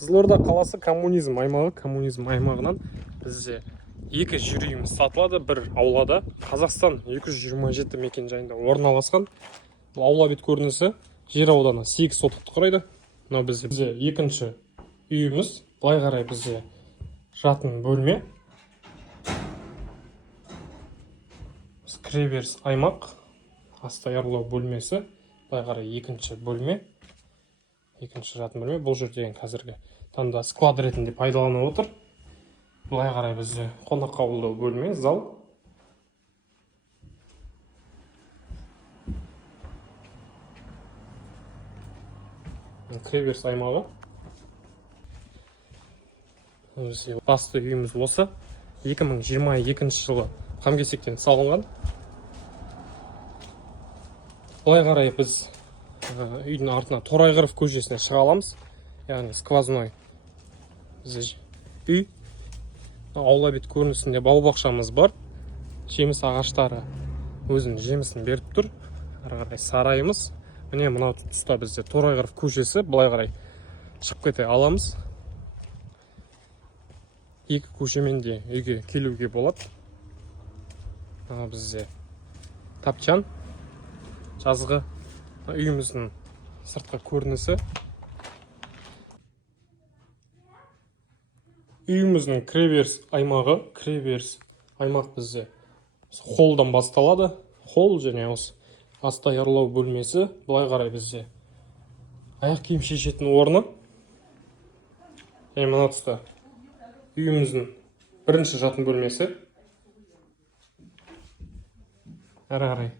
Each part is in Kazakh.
Қызылорда қаласы коммунизм аймағынан бізде 2 жер үйіміз сатылады. Bir аулада Қазақстан 227 мекен жайында орналасқан. Бұл аула бет көрінісі жер ауданы 8 сотықты құрайды. Мынау бізде екінші үйіміз. Былай қарай бізде жатын бөлме. Кіреберіс аймақ. Асты аярлау бөлмесі. Былай қарай екінші бөлме. Екінші жатын бөлме. Бұл жерде қазіргі таңда склад ретінде пайдаланып отыр. Былай қарай бізде қонақ қабылдау бөлме, зал. Кіреберіс аймағы. Басты үйіміз осы. 2022 жылы қам-кесектен салынған. Былай қарай біз үйдің артына Торайғыров көшесіне шыға аламыз. Яғни сквозной үй. Аула бет көрінісінде бау-бақшамыз бар. Жеміс ағаштары өзінің жемісін беріп тұр. Ары қарай сарайымыз. Міне мынау тұста бізде Торайғыров көшесі. Былай қарай шығып кете аламыз. Екі көшемен де үйге келуге болады. Бізде тапчан жазғы үйіміздің сыртқы көрінісі. Үйіміздің кіреберіс аймақ бізде холлдан басталады. Холл және осы асты аярлау бөлмесі. Былай қарай бізде аяқ киім шешетін орны. Және мына тұста үйіміздің бірінші жатын бөлмесі. Әрі қарай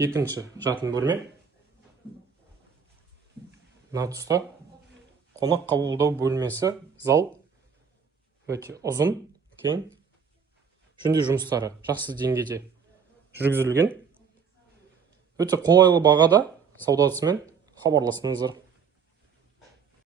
екінші жатын бөлме. Мына тұста қонақ қабылдау бөлмесі, зал. Өте ұзын, кең. Жөндеу жұмыстары жақсы деңгейде жүргізілген. Өте қолайлы бағада саудасымен хабарласыңыздар.